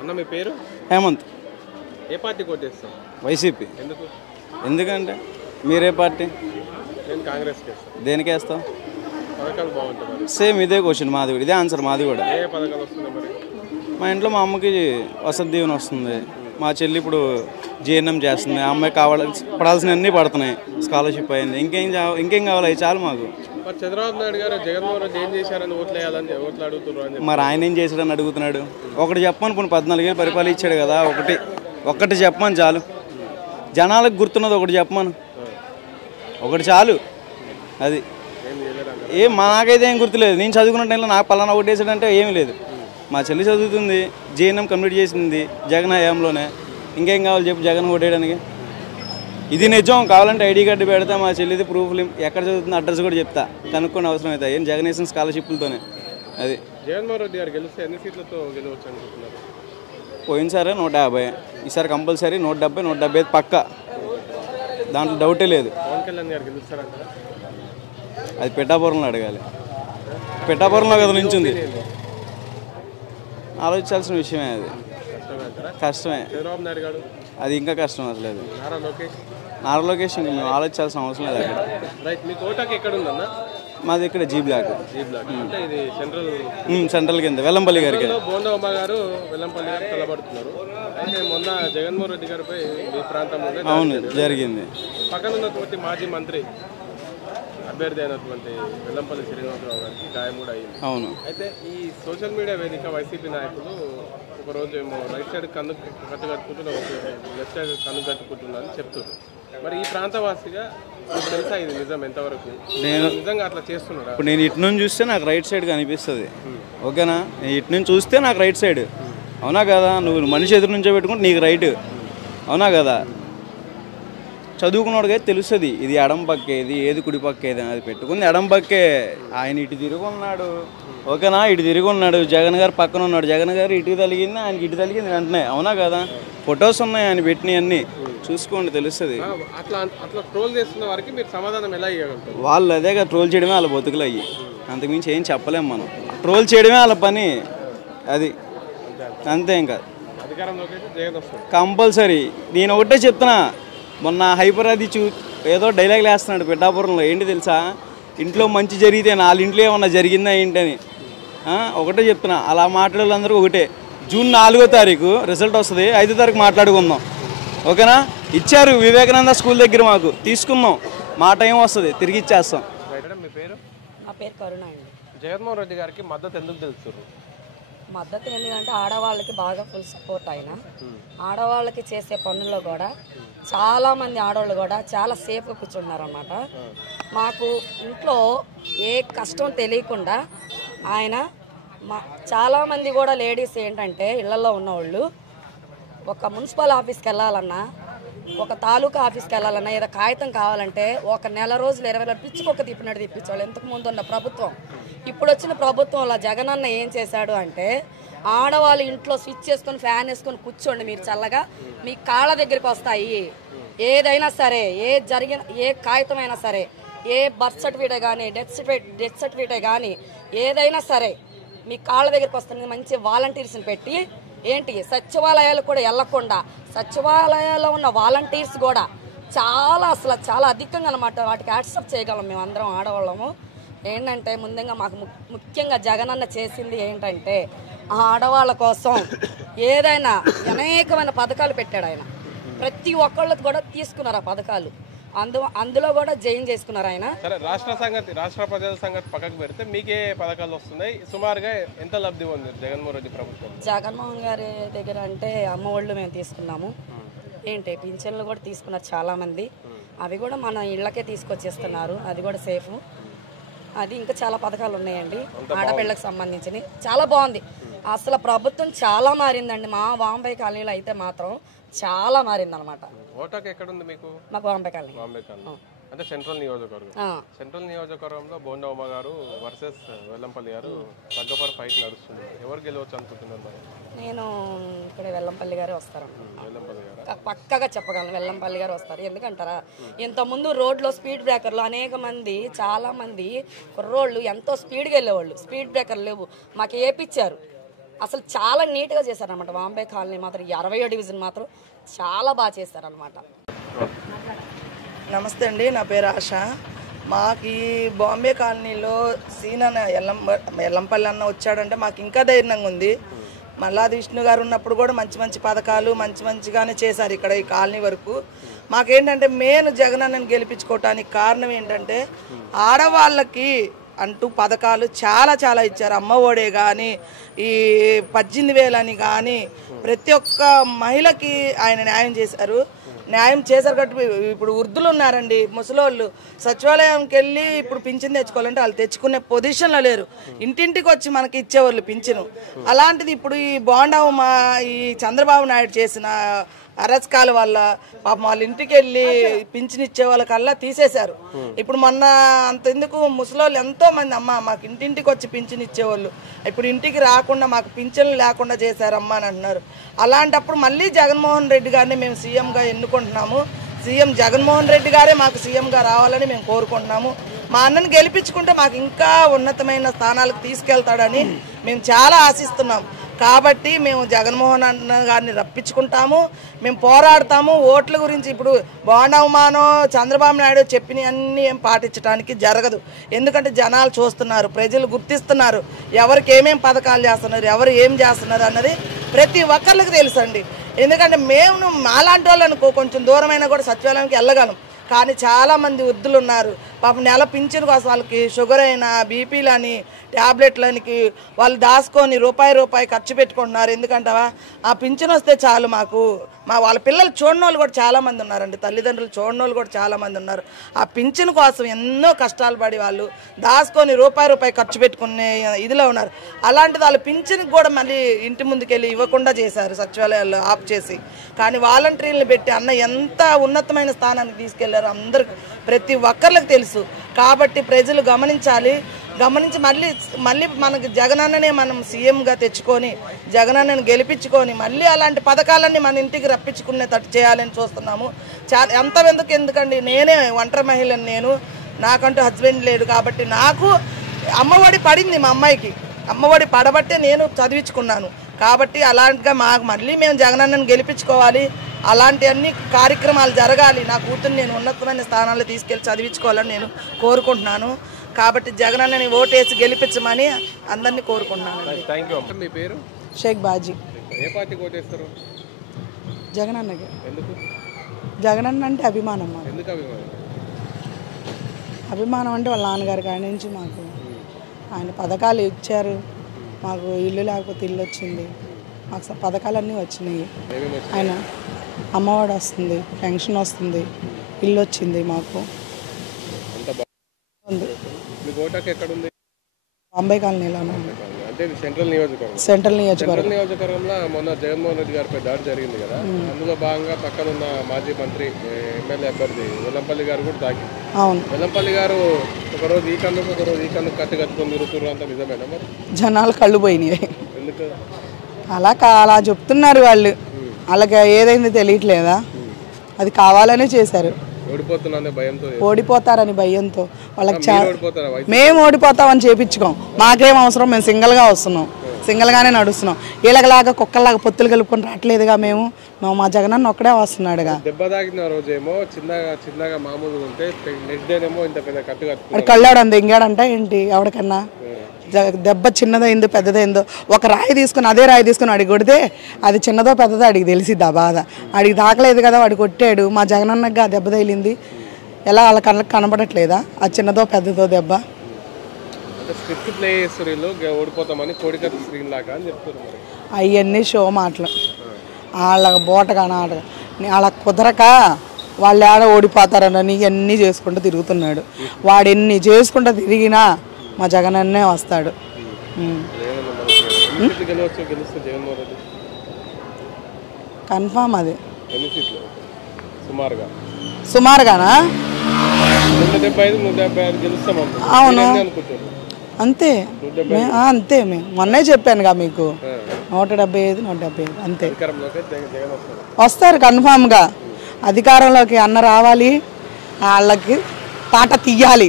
అన్న మీ పేరు? హేమంత్. ఏ party కోటేస్తాం? YCP. ఎందుకు? ఎందుకంటే మీరే పార్టీ? నేను కాంగ్రెస్ కేస్తాను. దేనికి వేస్తాం? పథకాలు బాగుంటుంది. సేమ్ ఇదే క్వశ్చన్ మాది కూడా, ఇదే ఆన్సర్ మాది కూడా. ఏ పథకాలు వస్తున్నాయి మరి? మా ఇంట్లో మా అమ్మకి వసతి దీవెన వస్తుంది, మా చెల్లి ఇప్పుడు జీఎన్ఎం చేస్తుంది, ఆ అమ్మాయికి పడాల్సిన అన్నీ పడుతున్నాయి, స్కాలర్షిప్ అయింది, ఇంకేం కావాలి? అవి చాలు మాకు. మరి చంద్రబాబు నాయుడు గారు జగన్మోహన్ రెడ్డి ఏం చేశారని ఓట్లు అడుగుతున్నారు. మరి ఆయన ఏం చేశాడని అడుగుతున్నాడు. ఒకటి చెప్పమని పోనీ 14 ఏళ్ళు పరిపాలించాడు కదా, ఒక్కటి చెప్పమని చాలు. జనాలకు గుర్తున్నది ఒకటి చెప్పమను, ఒకటి చాలు. అది నాకైతే ఏం గుర్తులేదు. నేను చదువుకున్న టైంలో నాకు పలానా ఒకటి వేసాడంటే ఏమీ లేదు. మా చెల్లి చదువుతుంది, జీఎన్ఎం కంప్లీట్ చేసింది జగన్ హయాంలోనే. ఇంకేం కావాలి చెప్పు జగన్ ఓటేయడానికి? ఇది నిజం. కావాలంటే ఐడి కార్డు పెడతా, మా చెల్లిది ప్రూఫ్లు ఎక్కడ చదువుతుంది అడ్రస్ కూడా చెప్తా, కనుక్కొని అవసరం అవుతాయి. ఏం జగన్ వేసిన స్కాలర్షిప్లతోనే. అది జగన్మోహన్ రెడ్డి గారు గెలిస్తే ఎన్ని సీట్లతో గెలవచ్చు అనుకుంటున్నారు? పోయినసారి 150, ఈసారి కంపల్సరీ 170, 175 పక్క, దాంట్లో డౌటే లేదు. పవన్ కళ్యాణ్ గారు గెలుస్తారంట? అది పిఠాపురంలో అడగాలి. పిఠాపురంలో కదా నుంచింది. ఆలోచించాల్సిన విషయమే అది. కష్టమే. చంద్రబాబు నాయుడు గారు అది ఇంకా కష్టం. అసలు అది నారా లోకేష్ ఇంకా మేము ఆలోచించాల్సిన అవసరం లేదు అక్కడ. రైట్. మీ కోటాకి ఎక్కడ ఉందన్న? మాది ఇక్కడ జీ బ్లాక్. అంటే ఇది సెంట్రల్ కింద వెల్లంపల్లి గారికి. బోండమ్మ గారు వెల్లంపల్లి గారు తలబడుతున్నారు. అయితే మొన్న జగన్మోహన్ రెడ్డి గారిపై మీ ప్రాంతంలో అవును జరిగింది. పక్కన ఉన్నటువంటి మాజీ మంత్రి అభ్యర్థి అయినటువంటి వెల్లంపల్లి శ్రీనివాసరావు గారికి గాయం కూడా అయ్యింది. అవును. అయితే ఈ సోషల్ మీడియా వేదిక వైసీపీ నాయకులు ఒకరోజు ఏమో రైట్ సైడ్ కన్ను కట్టుకుంటున్నారు, లెఫ్ట్ సైడ్ కన్ను కట్టుకుంటున్నారని చెప్తున్నారు. మరి ఈ ప్రాంతవాసిగా మీకు తెలుసా ఇది నిజం ఎంతవరకు? నేను నిజంగా అట్లా చేస్తున్నారా? ఇప్పుడు నేను ఇటు నుంచి చూస్తే నాకు రైట్ సైడ్ కనిపిస్తుంది, ఓకేనా? నేను ఇటు నుంచి చూస్తే నాకు రైట్ సైడ్, అవునా కదా? నువ్వు మనిషి ఎదురు నుంచో పెట్టుకుంటే నీకు రైట్, అవునా కదా? చదువుకున్నోడికైతే తెలుస్తుంది ఇది ఎడం పక్కేది, ఏది కుడి పక్కేది అని. అది పెట్టుకుంది ఎడం పక్కే. ఆయన ఇటు తిరిగి ఉన్నాడు, ఓకేనా? ఇటు తిరిగి ఉన్నాడు. జగన్ గారు పక్కన ఉన్నాడు, జగన్ గారు ఇటుకు తలిగింది, ఆయనకి ఇటు తలిగింది వెంటనే, అవునా కదా? ఫొటోస్ ఉన్నాయి ఆయన పెట్టినవి అన్నీ, చూసుకోండి తెలుస్తుంది. అట్లా ట్రోల్ చేస్తున్న వారికి మీరు సమాధానం ఎలా ఇవ్వగలుగుతారు? వాళ్ళు అదేగా ట్రోల్ చేయడమే వాళ్ళ బతుకులు అయ్యి, అంతకుమించి ఏం చెప్పలేము మనం. ట్రోల్ చేయడమే వాళ్ళ పని, అది అంతే. ఇంకా కంపల్సరీ నేను ఒకటే చెప్తున్నా. మొన్న హైపర్ అది ఏదో డైలాగ్ వేస్తున్నాడు పిఠాపురంలో, ఏంటి తెలుసా? ఇంట్లో మంచి జరిగితే వాళ్ళ ఇంట్లో ఏమన్నా జరిగిందా ఏంటని. ఒకటే చెప్తున్నా, అలా మాట్లాడాలందరూ ఒకటే. జూన్ 4వ తారీఖు రిజల్ట్ వస్తుంది, 5వ తారీఖు మాట్లాడుకుందాం, ఓకేనా? ఇచ్చారు వివేకానంద స్కూల్ దగ్గర, మాకు తీసుకుందాం, మా టైం వస్తుంది తిరిగి ఇచ్చేస్తాం. మీ పేరు? నా పేరు కరుణ అండి. జగన్మోహన్ రెడ్డి గారికి మద్దతు ఎందుకు తెలుస్తారు? మద్దతు ఎందుకంటే ఆడవాళ్ళకి బాగా ఫుల్ సపోర్ట్ ఆయన. ఆడవాళ్ళకి చేసే పనుల్లో కూడా చాలామంది ఆడవాళ్ళు కూడా చాలా సేఫ్గా కూర్చున్నారు అన్నమాట. మాకు ఇంట్లో ఏ కష్టం తెలియకుండా ఆయన చాలామంది కూడా లేడీస్ ఏంటంటే ఇళ్లలో ఉన్నవాళ్ళు ఒక మున్సిపల్ ఆఫీస్కి వెళ్ళాలన్నా, ఒక తాలూకా ఆఫీస్కి వెళ్ళాలన్నా, ఏదో కాగితం కావాలంటే ఒక నెల రోజులు 20 రోజులు పిచ్చుకొక్క తిప్పినట్టు తిప్పించాలి ఇంతకు ముందు ఉన్న ప్రభుత్వం. ఇప్పుడు వచ్చిన ప్రభుత్వంలో జగనన్న ఏం చేశాడు అంటే, ఆడవాళ్ళు ఇంట్లో స్విచ్ చేసుకొని ఫ్యాన్ వేసుకొని కూర్చోండి, మీరు చల్లగా మీ కాళ్ళ దగ్గరికి వస్తాయి. ఏదైనా సరే, ఏ కాగితమైనా సరే, ఏ బర్త్ సర్టిఫికేట్ కానీ, డెత్ సర్టిఫికేట్ కానీ ఏదైనా సరే మీ కాళ్ళ దగ్గరికి వస్తుంది. మంచి వాలంటీర్స్ని పెట్టి ఏంటి సచివాలయాలు కూడా వెళ్లకుండా, సచివాలయాల్లో ఉన్న వాలంటీర్స్ కూడా చాలా అధికంగా అనమాట. వాటికి యాక్సెప్ట్ చేయగలం మేము అందరం ఆడవాళ్ళము. ఏంటంటే ముందుగా మాకు ముఖ్యంగా జగనన్న చేసింది ఏంటంటే, ఆడవాళ్ళ కోసం ఏదైనా అనేకమైన పథకాలు పెట్టాడు ఆయన. ప్రతి ఒక్కళ్ళకి కూడా తీసుకున్నారు ఆ పథకాలు, అందులో కూడా జైన్ చేసుకున్నారు ఆయన. సరే, రాష్ట్ర ప్రజల సంగతి పక్కకు పెడితే మీకే పథకాలు వస్తున్నాయి? సుమారుగా ఎంత లబ్ధి ఉంది జగన్మోహన్ రెడ్డి ప్రభుత్వం? జగన్మోహన్ గారి దగ్గర అంటే అమ్మ ఒళ్ళు మేము తీసుకున్నాము, ఏంటి పింఛన్లు కూడా తీసుకున్నారు చాలామంది. అవి కూడా మన ఇళ్ళకే తీసుకొచ్చేస్తున్నారు, అది కూడా సేఫ్. అది ఇంకా చాలా పథకాలు ఉన్నాయండి ఆడపిల్లలకు సంబంధించినవి, చాలా బాగుంది. అసలు ప్రభుత్వం చాలా మారిందండి. మా వాంబై కాలనీలో అయితే మాత్రం చాలా మారిందనమాట. ఓటాకు ఎక్కడ ఉంది మీకు? మాకు వాంబై కాలనీ. అంటే సెంట్రల్ నియోజకవర్గంలో బోండమ్మ గారు వర్సెస్ వెల్లంపల్లి గారు తగ్గపర ఫైట్ నడుస్తుంది. ఎవరు గెలవచ్చు అనుకుంటున్నారు? నేను ఇక్కడ వెల్లంపల్లి గారే వస్తారు, పక్కగా చెప్పగలను. వెల్లంపల్లి గారు వస్తారు. ఎందుకంటారా, ఇంతకుముందు రోడ్లో స్పీడ్ బ్రేకర్లు అనేక మంది, చాలా మంది కుర్రోళ్ళు ఎంతో స్పీడ్గా వెళ్ళేవాళ్ళు. స్పీడ్ బ్రేకర్లు లేవు, మాకు వేపిచ్చారు. అసలు చాలా నీట్గా చేశారనమాట. బాంబే కాలనీ మాత్రం 60వ డివిజన్ మాత్రం చాలా బాగా చేశారనమాట. నమస్తే అండి, నా పేరు ఆశ. మాకు ఈ బాంబే కాలనీలో సీనన్న ఎల్లంపల్లి అన్న వచ్చాడంటే మాకు ఇంకా ధైర్యంగా ఉంది. మల్లాది విష్ణు గారు ఉన్నప్పుడు కూడా మంచి మంచి పథకాలు మంచిగానే చేశారు ఇక్కడ ఈ కాలనీ వరకు. మాకేంటంటే మెయిన్ జగన్ అన్నని గెలిపించుకోవటానికి కారణం ఏంటంటే ఆడవాళ్ళకి అంటూ పథకాలు చాలా ఇచ్చారు. అమ్మ ఒడే కానీ ఈ 18,000 అని కానీ ప్రతి ఒక్క మహిళకి ఆయన న్యాయం చేశారు. కాబట్టి ఇప్పుడు వృద్ధులు ఉన్నారండి, ముసలోళ్ళు సచివాలయంకి వెళ్ళి ఇప్పుడు పింఛన్ తెచ్చుకోవాలంటే వాళ్ళు తెచ్చుకునే పొజిషన్లో లేరు. ఇంటింటికి వచ్చి మనకి ఇచ్చేవాళ్ళు పింఛను. అలాంటిది ఇప్పుడు ఈ ఈ చంద్రబాబు నాయుడు చేసిన అరచకాల వల్ల పాపం వాళ్ళ ఇంటికి వెళ్ళి పింఛన్ ఇచ్చే వాళ్ళకల్లా తీసేశారు. ఇప్పుడు మొన్న అంతెందుకు ముసలోళ్ళు ఎంతో మంది అమ్మ మాకు ఇంటింటికి వచ్చి పింఛన్ ఇచ్చేవాళ్ళు ఇప్పుడు ఇంటికి రాకుండా మాకు పింఛన్లు లేకుండా చేశారమ్మ అని అంటున్నారు. అలాంటప్పుడు మళ్ళీ జగన్మోహన్ రెడ్డి గారిని మేము సీఎంగా ఎన్నుకుంటున్నాము. సీఎం జగన్మోహన్ రెడ్డి గారే మాకు సీఎంగా రావాలని మేము కోరుకుంటున్నాము. మా అన్నను గెలిపించుకుంటే మాకు ఇంకా ఉన్నతమైన స్థానాలకు తీసుకెళ్తాడని మేము చాలా ఆశిస్తున్నాం. కాబట్టి మేము జగన్మోహన్ అన్న గారిని రప్పించుకుంటాము, మేము పోరాడతాము. ఓట్ల గురించి ఇప్పుడు బాండవమానో చంద్రబాబు నాయుడు చెప్పినవన్నీ ఏం పాటించడానికి జరగదు. ఎందుకంటే జనాలు చూస్తున్నారు, ప్రజలు గుర్తిస్తున్నారు ఎవరికి ఏమేం పథకాలు చేస్తున్నారు, ఎవరు ఏం చేస్తున్నారు అన్నది ప్రతి ఒక్కరికి తెలుసండి. ఎందుకంటే మేము మాలాంటి వాళ్ళు అనుకో కొంచెం దూరమైనా కూడా సచివాలయానికి వెళ్ళగలం. కానీ చాలామంది వృద్ధులు ఉన్నారు పాపం, నెల పింఛను కోసం వాళ్ళకి షుగర్ అయినా బీపీలని ట్యాబ్లెట్లనికి వాళ్ళు దాచుకొని రూపాయి ఖర్చు పెట్టుకుంటున్నారు. ఎందుకంటావా ఆ పింఛను వస్తే చాలు మాకు. వాళ్ళ పిల్లలు చూడని వాళ్ళు కూడా చాలామంది ఉన్నారండి, తల్లిదండ్రులు చూడని వాళ్ళు కూడా చాలామంది ఉన్నారు. ఆ పింఛను కోసం ఎన్నో కష్టాలు పడి వాళ్ళు దాచుకొని రూపాయి ఖర్చు పెట్టుకునే ఇదిలో ఉన్నారు. అలాంటిది వాళ్ళ పింఛన్కి కూడా మళ్ళీ ఇంటి ముందుకెళ్ళి ఇవ్వకుండా చేశారు సచివాలయాల్లో ఆఫ్ చేసి. కానీ వాలంటీర్లు పెట్టి అన్న ఎంత ఉన్నతమైన స్థానానికి తీసుకెళ్లారు అందరికి ప్రతి ఒక్కరికి తెలుసు. కాబట్టి ప్రజలు గమనించి మళ్ళీ మనకి జగనన్ననే మనం సీఎంగా తెచ్చుకొని జగనన్నని గెలిపించుకొని మళ్ళీ అలాంటి పథకాలన్నీ మన ఇంటికి రప్పించుకునేటట్టు చేయాలని చూస్తున్నాము. ఎందుకండి నేనే ఒంటరి మహిళను, నాకంటూ హస్బెండ్ లేడు. కాబట్టి నాకు అమ్మఒడి పడింది, మా అమ్మాయికి అమ్మఒడి పడబట్టే నేను చదివించుకున్నాను. కాబట్టి అలాంటిగా మళ్ళీ మేము జగనన్నని గెలిపించుకోవాలి, అలాంటి అన్ని కార్యక్రమాలు జరగాలి. నా కూతుర్ని నేను ఉన్నతమైన స్థానాల్లో తీసుకెళ్ళి చదివించుకోవాలని నేను కోరుకుంటున్నాను. కాబట్టి జగనన్నని ఓటేసి గెలిపించమని అందరినీ కోరుకుంటున్నాను. మీ పేరు? షేక్ బాజీ. ఏ పార్టీకి ఓటేస్తారు? జగనన్నకి. ఎందుకు? జగనన్న అంటే అభిమానం. ఎందుకు అభిమానం అంటే వాళ్ళ నాన్నగారి కాడి నుంచి మాకు ఆయన పథకాలు ఇచ్చారు. మాకు ఇల్లు లేకపోతే ఇల్లు వచ్చింది, మాకు పథకాలన్నీ వచ్చినాయి. ఆయన అమ్మఒడి వస్తుంది, పెన్షన్ వస్తుంది, ఇల్లు వచ్చింది మాకు. బాంబే కాలనీలో సెంట్రల్ నియోజకవర్గంలో మొన్న జగన్మోహన్ రెడ్డి గారిపై దాడి జరిగింది కదా, అందులో భాగంగా పక్కన ఉన్న మాజీ మంత్రి ఎమ్మెల్యే అభ్యర్థి వెల్లంపల్లి గారు కూడా తాకి. అవును, వెల్లంపల్లి గారు ఒకరోజు ఈ కన్నుకు ఒకరోజు ఈ కన్ను కట్టుకొని తిరుగుతున్నారు, అంత నిజమేనా? మరి జనాలు కళ్ళు పోయినాయి. ఎందుకు అలా చెప్తున్నారు వాళ్ళు, వాళ్ళకి ఏదైంది తెలియట్లేదా? అది కావాలనే చేశారు. ఓడిపోతారని భయంతో వాళ్ళకి మేము ఓడిపోతామని చేపించుకోం. మాకేం అవసరం, మేము సింగిల్గా వస్తున్నాం, సింగిల్గానే నడుస్తున్నాం. వీళ్ళకిలాగా కుక్కల్లాగా పొత్తులు కలుపుకొని రావట్లేదుగా. మేము మా జగనన్న ఒక్కడే వస్తున్నాడుగా. దెబ్బ తాకిన రోజేమో చిన్నగా మామూలుగా ఉంటే నెక్స్ట్ డే ఏమో ఇంత పెద్ద కట్టు కట్టుకున్నాడు. కళ్ళాడు ఎంగాడంట ఏంటి ఎవరికన్నా? దెబ్బ చిన్నదైందో పెద్దదైందో ఒక రాయి తీసుకుని అదే రాయి తీసుకుని అడిగి కొడితే అది చిన్నదో పెద్దదో అడిగి తెలిసిద్ది. ఆ బాధ అడిగి తాకలేదు కదా, వాడు కొట్టాడు. మా జగనన్నగా దెబ్బ తగిలింది, ఎలా వాళ్ళ కళ్ళకి కనపడట్లేదా అది చిన్నదో పెద్దదో దెబ్బ? అవన్నీ షో మాటలు, వాళ్ళకి బోటగా ఆట, వాళ్ళకి కుదరక వాళ్ళు ఏడ ఓడిపోతారని ఇవన్నీ చేసుకుంటూ తిరుగుతున్నాడు. వాడు ఎన్ని చేసుకుంటూ తిరిగినా మా జగనన్నే వస్తాడు. కన్ఫామ్ అది. సుమారుగానా? అవును, అంతే అంతే. మేము మొన్నే చెప్పానుగా మీకు 175 175 అంతే వస్తారు కన్ఫామ్గా. అధికారంలోకి అన్న రావాలి, వాళ్ళకి పాట తీయాలి.